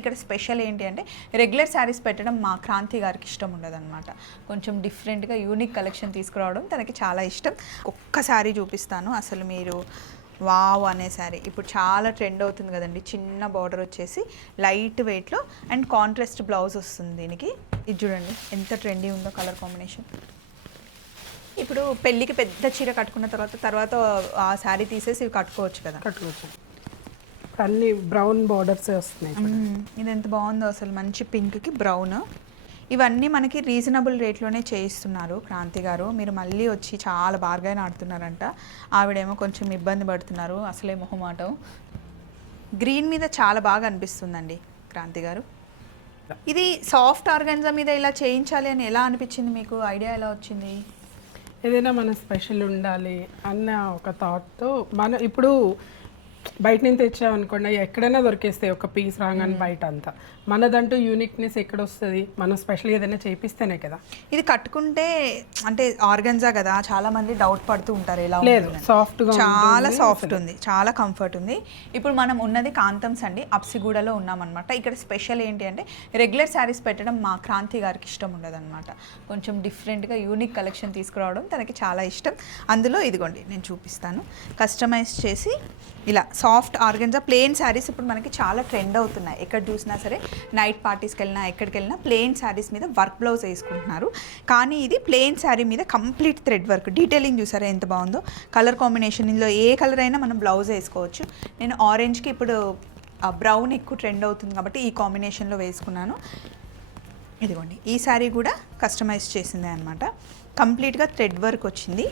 ఇక్కడ స్పెషల్ ఏంటి అంటే రెగ్యులర్ శారీస్ పెట్టడం మా క్రాంతి గారికి ఇష్టం ఉండదన్నమాట. కొంచెం డిఫరెంట్గా యూనిక్ కలెక్షన్ తీసుకురావడం తనకి చాలా ఇష్టం. ఒక్క శారీ చూపిస్తాను, అసలు మీరు వావ్ అనే శారీ ఇప్పుడు చాలా ట్రెండ్ అవుతుంది కదండి. చిన్న బార్డర్ వచ్చేసి లైట్ వెయిట్లో అండ్ కాంట్రాస్ట్ బ్లౌజ్ వస్తుంది దీనికి. ఇది చూడండి ఎంత ట్రెండీ ఉందో కలర్ కాంబినేషన్. ఇప్పుడు పెళ్ళికి పెద్ద చీర కట్టుకున్న తర్వాత ఆ శారీ తీసేసి ఇవి కట్టుకోవచ్చు కదా. కట్టుకోవచ్చు. అన్ని బ్రౌన్ బార్డర్స్ వస్తున్నాయి. ఇది ఎంత బాగుందో అసలు, మంచి పింక్కి బ్రౌన్. ఇవన్నీ మనకి రీజనబుల్ రేట్లోనే చేయిస్తున్నారు క్రాంతి గారు. మీరు మళ్ళీ వచ్చి చాలా బార్గైన్ ఆడుతున్నారంట. ఆవిడేమో కొంచెం ఇబ్బంది పడుతున్నారు, అసలే మొహమాటం. గ్రీన్ మీద చాలా బాగా అనిపిస్తుందండి క్రాంతి గారు. ఇది సాఫ్ట్ ఆర్గాన్జా మీద ఇలా చేయించాలి అని ఎలా అనిపించింది మీకు? ఐడియా ఎలా వచ్చింది? ఏదైనా మన స్పెషల్ ఉండాలి అన్న ఒక థాట్తో మన ఇప్పుడు బయట నుంచి తెచ్చామనుకోండి ఎక్కడైనా దొరికేస్తాయి ఒక పీస్ రాగానే బయట అంతా. మనదంటూ యూనిక్నెస్ ఎక్కడ వస్తుంది? మనం స్పెషల్ ఏదైనా చేపిస్తేనే కదా. ఇది కట్టుకుంటే అంటే ఆర్గన్జా కదా, చాలా మంది డౌట్ పడుతూ ఉంటారు ఎలా లేదు, సాఫ్ట్గా చాలా సాఫ్ట్ ఉంది, చాలా కంఫర్ట్ ఉంది. ఇప్పుడు మనం ఉన్నది కాంతమ్స్ అండి, అప్సిగూడలో ఉన్నామన్నమాట. ఇక్కడ స్పెషల్ ఏంటి అంటే రెగ్యులర్ శారీస్ పెట్టడం మా క్రాంతి గారికి ఇష్టం ఉండదన్నమాట. కొంచెం డిఫరెంట్గా యూనిక్ కలెక్షన్ తీసుకురావడం తనకి చాలా ఇష్టం. అందులో ఇదిగోండి నేను చూపిస్తాను, కస్టమైజ్ చేసి ఇలా సాఫ్ట్ ఆర్గన్జా ప్లెయిన్ శారీస్ ఇప్పుడు మనకి చాలా ట్రెండ్ అవుతున్నాయి. ఎక్కడ చూసినా సరే నైట్ పార్టీస్కి వెళ్ళినా ఎక్కడికి వెళ్ళినా ప్లెయిన్ శారీస్ మీద వర్క్ బ్లౌజ్ వేసుకుంటున్నారు. కానీ ఇది ప్లెయిన్ శారీ మీద కంప్లీట్ థ్రెడ్ వర్క్, డీటెయిలింగ్ చూసారా ఎంత బాగుందో. కలర్ కాంబినేషన్ ఇందులో ఏ కలర్ అయినా మనం బ్లౌజ్ వేసుకోవచ్చు. నేను ఆరెంజ్కి ఇప్పుడు బ్రౌన్ ఎక్కువ ట్రెండ్ అవుతుంది కాబట్టి ఈ కాంబినేషన్లో వేసుకున్నాను. ఇదిగోండి ఈ శారీ కూడా కస్టమైజ్ చేసిందే అనమాట. కంప్లీట్గా థ్రెడ్ వర్క్ వచ్చింది.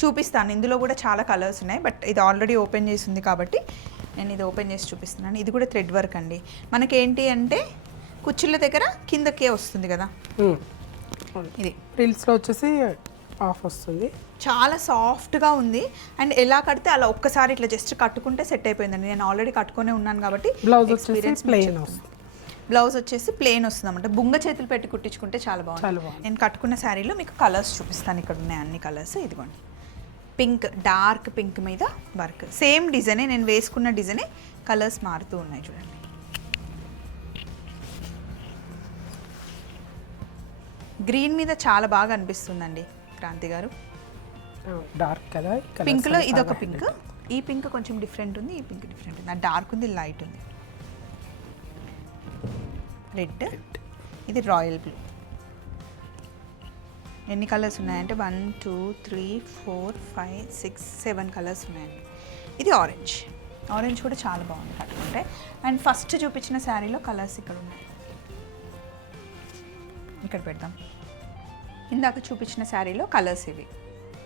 చూపిస్తాను, ఇందులో కూడా చాలా కలర్స్ ఉన్నాయి, బట్ ఇది ఆల్రెడీ ఓపెన్ చేసి ఉంది కాబట్టి నేను ఇది ఓపెన్ చేసి చూపిస్తున్నాను. ఇది కూడా థ్రెడ్ వర్క్ అండి. మనకేంటి అంటే కుచ్చుల దగ్గర కిందకే వస్తుంది కదా. ఇది రీల్స్లో వచ్చేసి ఆఫ్ వస్తుంది. చాలా సాఫ్ట్గా ఉంది అండ్ ఎలా కడితే అలా ఒక్కసారి ఇట్లా జస్ట్ కట్టుకుంటే సెట్ అయిపోయిందండి. నేను ఆల్రెడీ కట్టుకునే ఉన్నాను కాబట్టి బ్లౌజ్ ఎక్స్పీరియన్స్ ప్లెయిన్ వస్తుంది. బ్లౌజ్ వచ్చేసి ప్లెయిన్ వస్తుంది అన్నమాట. బుంగ చేతులు పెట్టి కుట్టించుకుంటే చాలా బాగుంది. నేను కట్టుకున్న శారీలో మీకు కలర్స్ చూపిస్తాను. ఇక్కడ ఉన్నాయి అన్ని కలర్స్. ఇదిగోండి పింక్, డార్క్ పింక్ మీద వర్క్, సేమ్ డిజైనే నేను వేసుకున్న డిజైనే, కలర్స్ మారుతూ ఉన్నాయి చూడండి. గ్రీన్ మీద చాలా బాగా అనిపిస్తుందండి క్రాంతి గారు. డార్క్ కదా, పింక్లో ఇదొక పింక్, ఈ పింక్ కొంచెం డిఫరెంట్ ఉంది, ఈ పింక్ డిఫరెంట్ ఉంది. డార్క్ ఉంది, లైట్ ఉంది. రెడ్, ఇది రాయల్ బ్లూ. ఎన్ని కలర్స్ ఉన్నాయంటే 1 2 3 4 5 6 7 కలర్స్ ఉన్నాయండి. ఇది ఆరెంజ్, ఆరెంజ్ కూడా చాలా బాగుంది కట్టుకుంటే. అండ్ ఫస్ట్ చూపించిన శారీలో కలర్స్ ఇక్కడ ఉన్నాయి, ఇక్కడ పెడదాం. ఇందాక చూపించిన శారీలో కలర్స్ ఇవి,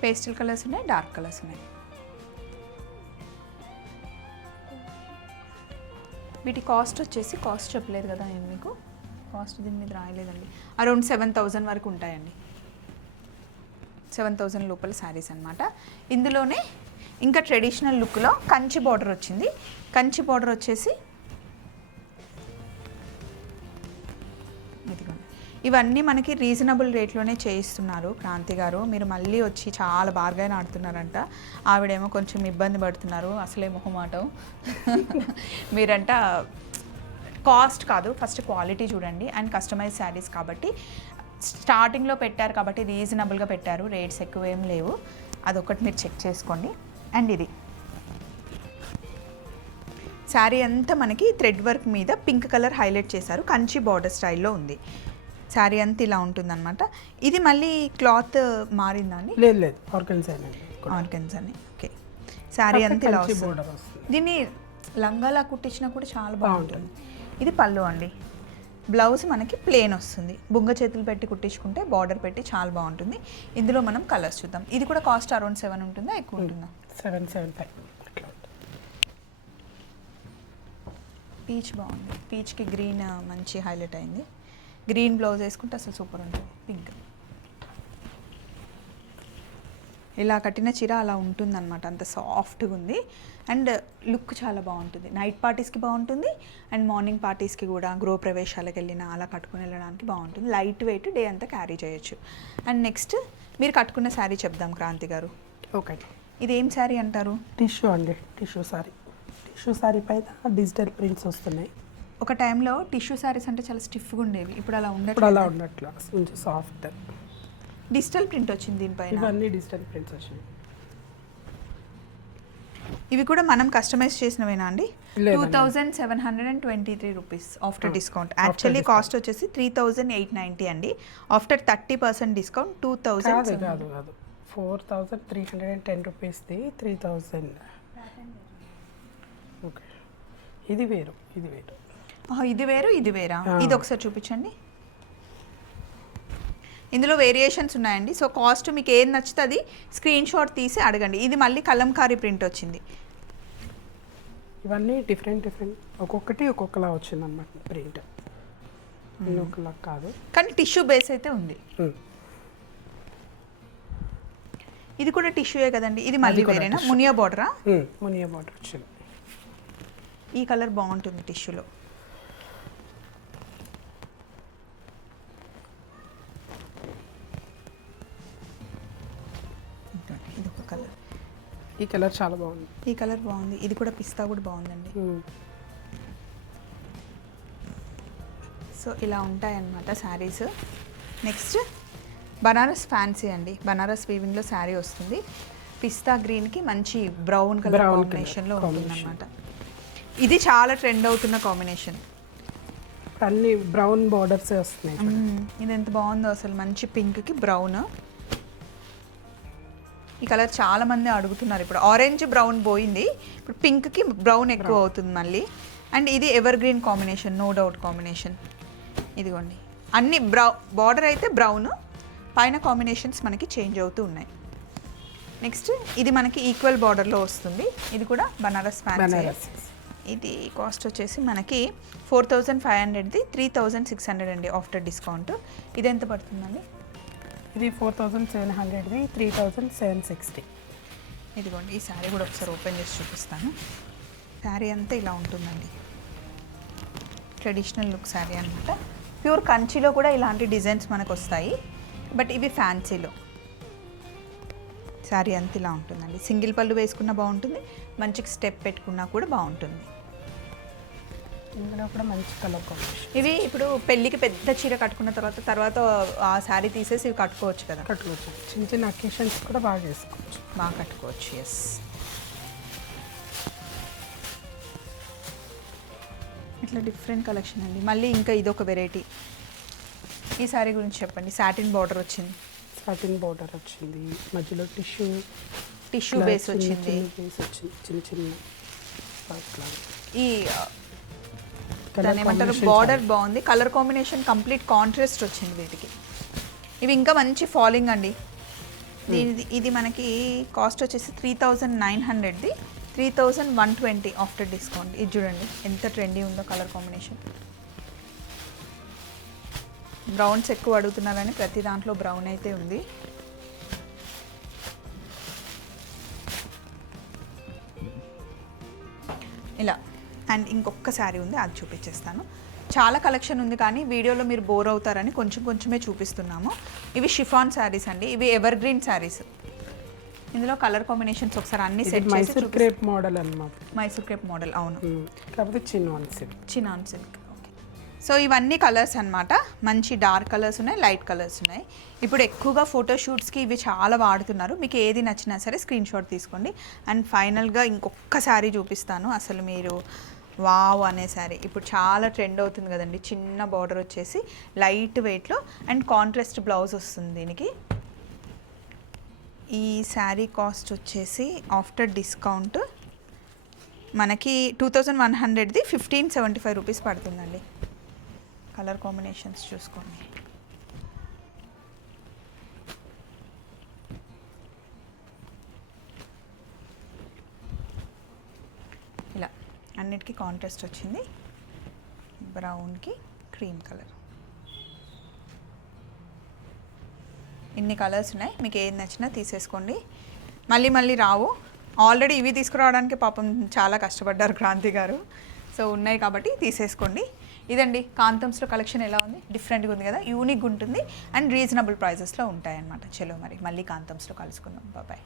పేస్టల్ కలర్స్ ఉన్నాయి, డార్క్ కలర్స్ ఉన్నాయి. వీటి కాస్ట్ వచ్చేసి, కాస్ట్ చెప్పలేదు కదా నేను మీకు, కాస్ట్ దీని మీద రాయలేదండి. అరౌండ్ 7,000 వరకు ఉంటాయండి. 7,000 లోపల శారీస్ అనమాట. ఇందులోనే ఇంకా ట్రెడిషనల్ లుక్లో కంచి బార్డర్ వచ్చింది. కంచి బార్డర్ వచ్చేసి ఇదిగోండి. ఇవన్నీ మనకి రీజనబుల్ రేట్లోనే చేయిస్తున్నారు క్రాంతి గారు. మీరు మళ్ళీ వచ్చి చాలా బార్గైన్ ఆడుతున్నారంట. ఆవిడేమో కొంచెం ఇబ్బంది పడుతున్నారు, అసలే మొహమాటం. మీరంట కాస్ట్ కాదు, ఫస్ట్ క్వాలిటీ చూడండి. అండ్ కస్టమైజ్ శారీస్ కాబట్టి స్టార్టింగ్లో పెట్టారు కాబట్టి రీజనబుల్గా పెట్టారు, రేట్స్ ఎక్కువ ఏం లేవు. అదొకటి మీరు చెక్ చేసుకోండి. అండ్ ఇది శారీ అంతా మనకి థ్రెడ్ వర్క్ మీద పింక్ కలర్ హైలైట్ చేశారు, కంచి బార్డర్ స్టైల్లో ఉంది. శారీ అంతా ఇలా ఉంటుందన్నమాట. ఇది మళ్ళీ క్లాత్ మారిందా అండి? లేదు లేదు, ఆర్గన్స్ అని. ఓకే, శారీ అంతా ఇలా వస్తుంది. దీన్ని లంగాలా కుట్టించినా కూడా చాలా బాగుంటుంది. ఇది పళ్ళు అండి. బ్లౌజ్ మనకి ప్లెయిన్ వస్తుంది, బుంగ చేతులు పెట్టి కుట్టించుకుంటే బార్డర్ పెట్టి చాలా బాగుంటుంది. ఇందులో మనం కలర్స్ చూద్దాం. ఇది కూడా కాస్ట్ అరౌండ్ 7 ఉంటుందా, ఎక్కువ ఉంటుందా? 775. పీచ్ బాగుంది, పీచ్కి గ్రీన్ మంచి హైలైట్ అయింది. గ్రీన్ బ్లౌజ్ వేసుకుంటే అసలు సూపర్ ఉంటుంది. పింక్ ఇలా కట్టిన చీర అలా ఉంటుందన్నమాట, అంత సాఫ్ట్గా ఉంది. అండ్ లుక్ చాలా బాగుంటుంది, నైట్ పార్టీస్కి బాగుంటుంది అండ్ మార్నింగ్ పార్టీస్కి కూడా, గృహ ప్రవేశాలకు వెళ్ళినా అలా కట్టుకుని వెళ్ళడానికి బాగుంటుంది. లైట్ వెయిట్, డే అంతా క్యారీ చేయొచ్చు. అండ్ నెక్స్ట్ మీరు కట్టుకున్న శారీ చెప్దాం క్రాంతి గారు. ఓకే, ఇదేం శారీ అంటారు? టిష్యూ అండి, టిష్యూ శారీ. టిష్యూ సారీ పైన డిజిటల్ ప్రింట్స్ వస్తున్నాయి. ఒక టైంలో టిష్యూ శారీస్ అంటే చాలా స్టిఫ్గా ఉండేవి, ఇప్పుడు అలా ఇప్పుడు అలా ఉండట్లేదు. ఉండట్లా, కొంచెం సాఫ్ట్. డిజిటల్ ప్రింట్ వచ్చింది దీనిపైన. ఇవన్నీ డిజిటల్ ప్రింట్స్ వచ్చినాయి. ఇవి కూడా మనం కస్టమైజ్ చేసినవేనా అండి? లేదండి. 2723 rupees after discount. Actually cost వచ్చేసి 3890 అండి. ఆఫ్టర్ 30% డిస్కౌంట్ కాదు 2000. కాదు కాదు 4310 రూపీస్ది 3000. ఓకే, ఇది వేరు ఇది వేరు. ఇది వేరు ఇది వేరా? ఇది ఒకసారి చూపించండి. ఇందులో వేరియేషన్స్ ఉన్నాయండి. సో కాస్ట్ మీకు ఏది నచ్చితే అది స్క్రీన్ షాట్ తీసి అడగండి. ఇది మళ్ళీ కలంకారీ ప్రింట్ వచ్చింది. ఇవన్నీ డిఫరెంట్ ఒక్కొక్కటి ఒక్కొక్కలా వచ్చింది అనమాట ప్రింట్. ఒకలా కాదు కానీ టిష్యూ బేస్ అయితే ఉంది. ఇది కూడా టిష్యూయే కదండి. ఇది మళ్ళీ వేరేనా? మునియా బార్డరా? మునియా బార్డర్ వచ్చింది. ఈ కలర్ బాగుంటుంది టిష్యూలో. ఇది ఒక కలర్. ఈ కలర్ చాలా బాగుంది. ఈ కలర్ బాగుంది. ఇది కూడా పిస్తా కూడా బాగుందండి. సో ఇలా ఉంటాయన్నమాట శారీస్. నెక్స్ట్ బనారస్ ఫ్యాన్సీ అండి. బనారస్ వీవింగ్లో శారీ వస్తుంది. పిస్తా గ్రీన్కి మంచి బ్రౌన్ కలర్ కాంబినేషన్లో ఉంటుందన్నమాట. ఇది చాలా ట్రెండ్ అవుతున్న కాంబినేషన్. అన్ని బ్రౌన్ బార్డర్స్ వస్తున్నాయి. ఇది ఎంత బాగుందో అసలు, మంచి పింక్కి బ్రౌన్. ఈ కలర్ చాలా మంది అడుగుతున్నారు. ఇప్పుడు ఆరెంజ్ బ్రౌన్ పోయింది, ఇప్పుడు పింక్కి బ్రౌన్ ఎక్కువ అవుతుంది మళ్ళీ. అండ్ ఇది evergreen combination, no doubt combination. ఇదిగోండి, అన్ని బార్డర్ అయితే బ్రౌన్, పైన కాంబినేషన్స్ మనకి చేంజ్ అవుతూ ఉన్నాయి. నెక్స్ట్ ఇది మనకి ఈక్వల్ బార్డర్లో వస్తుంది. ఇది కూడా బనారస్ ఫ్యాన్సీ. ఇది కాస్ట్ వచ్చేసి మనకి 4500ది 3600 అండి ఆఫ్టర్ డిస్కౌంట్. ఇది ఎంత పడుతుందండి? ఇది 4700ది 3760. ఇదిగోండి, ఈ శారీ కూడా ఒకసారి ఓపెన్ చేసి చూపిస్తాను. శారీ అంతా ఇలా ఉంటుందండి, ట్రెడిషనల్ లుక్ శారీ అనమాట. ప్యూర్ కంచిలో కూడా ఇలాంటి డిజైన్స్ మనకు వస్తాయి, బట్ ఇవి ఫ్యాన్సీలో. శారీ అంతా ఇలా ఉంటుందండి. సింగిల్ పళ్ళు వేసుకున్నా బాగుంటుంది, మంచి స్టెప్ పెట్టుకున్నా కూడా బాగుంటుంది. ఇందులో కూడా మంచి కలర్ కాంబినేషన్. ఇవి ఇప్పుడు పెళ్ళికి పెద్ద చీర కట్టుకున్న తర్వాత ఆ శారీ తీసేసి ఇవి కట్టుకోవచ్చు కదా. కట్టుకోవచ్చు, చిన్న చిన్న అకేషన్స్ కూడా బాగా చేసుకోవచ్చు, బాగా కట్టుకోవచ్చు. ఎస్, ఇట్లా డిఫరెంట్ కలెక్షన్ అండి. మళ్ళీ ఇంకా ఇదొక వెరైటీ. ఈ శారీ గురించి చెప్పండి. సాటిన్ బార్డర్ వచ్చింది, సాటిన్ బార్డర్ వచ్చింది, మధ్యలో టిష్యూ బేస్ వచ్చింది. చిన్న చిన్న ఈ దాన్ని ఏమంటారు, బార్డర్ బాగుంది. కలర్ కాంబినేషన్ కంప్లీట్ కాంట్రాస్ట్ వచ్చింది వీటికి. ఇవి ఇంకా మంచి ఫాలింగ్ అండి. ఇది మనకి కాస్ట్ వచ్చేసి 3900ది 3120 ఆఫ్టర్ డిస్కౌంట్. ఇది చూడండి ఎంత ట్రెండీ ఉందో కలర్ కాంబినేషన్. బ్రౌన్స్ ఎక్కువ అడుగుతున్నారని ప్రతి దాంట్లో బ్రౌన్ అయితే ఉంది. ఇలా. అండ్ ఇంకొక శారీ ఉంది, అది చూపించేస్తాను. చాలా కలెక్షన్ ఉంది కానీ వీడియోలో మీరు బోర్ అవుతారని కొంచెమే చూపిస్తున్నాము. ఇవి షిఫాన్ శారీస్ అండి. ఇవి ఎవర్ గ్రీన్ శారీస్. ఇందులో కలర్ కాంబినేషన్స్ ఒకసారి అన్ని సెట్ చేసి మైసూర్ క్రేప్ మోడల్ అన్నమాట. మైసూర్ క్రేప్ మోడల్, అవును. కాకపోతే చినాన్ సిల్క్. ఓకే. సో ఇవన్నీ కలర్స్ అన్నమాట. మంచి డార్క్ కలర్స్ ఉన్నాయి, లైట్ కలర్స్ ఉన్నాయి. ఇప్పుడు ఎక్కువగా ఫోటోషూట్స్కి ఇవి చాలా వాడుతున్నారు. మీకు ఏది నచ్చినా సరే స్క్రీన్ షాట్ తీసుకోండి. అండ్ ఫైనల్గా ఇంకొక శారీ చూపిస్తాను. అసలు మీరు వావ్ అనే శారీ ఇప్పుడు చాలా ట్రెండ్ అవుతుంది కదండి. చిన్న బార్డర్ వచ్చేసి లైట్ వెయిట్లో అండ్ కాంట్రాస్ట్ బ్లౌజ్ వస్తుంది దీనికి. ఈ శారీ కాస్ట్ వచ్చేసి ఆఫ్టర్ డిస్కౌంట్ మనకి 2100ది 1575 రూపీస్ పడుతుందండి. కలర్ కాంబినేషన్స్ చూసుకోండి. ఇలా అన్నిటికీ కాంట్రాస్ట్ వచ్చింది. బ్రౌన్కి క్రీమ్ కలర్. ఇన్ని కలర్స్ ఉన్నాయి, మీకు ఏది నచ్చినా తీసేసుకోండి. మళ్ళీ రావు. ఆల్రెడీ ఇవి తీసుకురావడానికి పాపం చాలా కష్టపడ్డారు క్రాంతి గారు. సో ఉన్నాయి కాబట్టి తీసేసుకోండి. ఇదండి కాంతమ్స్లో కలెక్షన్ ఎలా ఉంది? డిఫరెంట్గా ఉంది కదా, యూనిక్గా ఉంటుంది అండ్ రీజనబుల్ ప్రైజెస్లో ఉంటాయన్నమాట. చలో మరి మళ్ళీ కాంతమ్స్లో కలుసుకుందాం. బాయ్.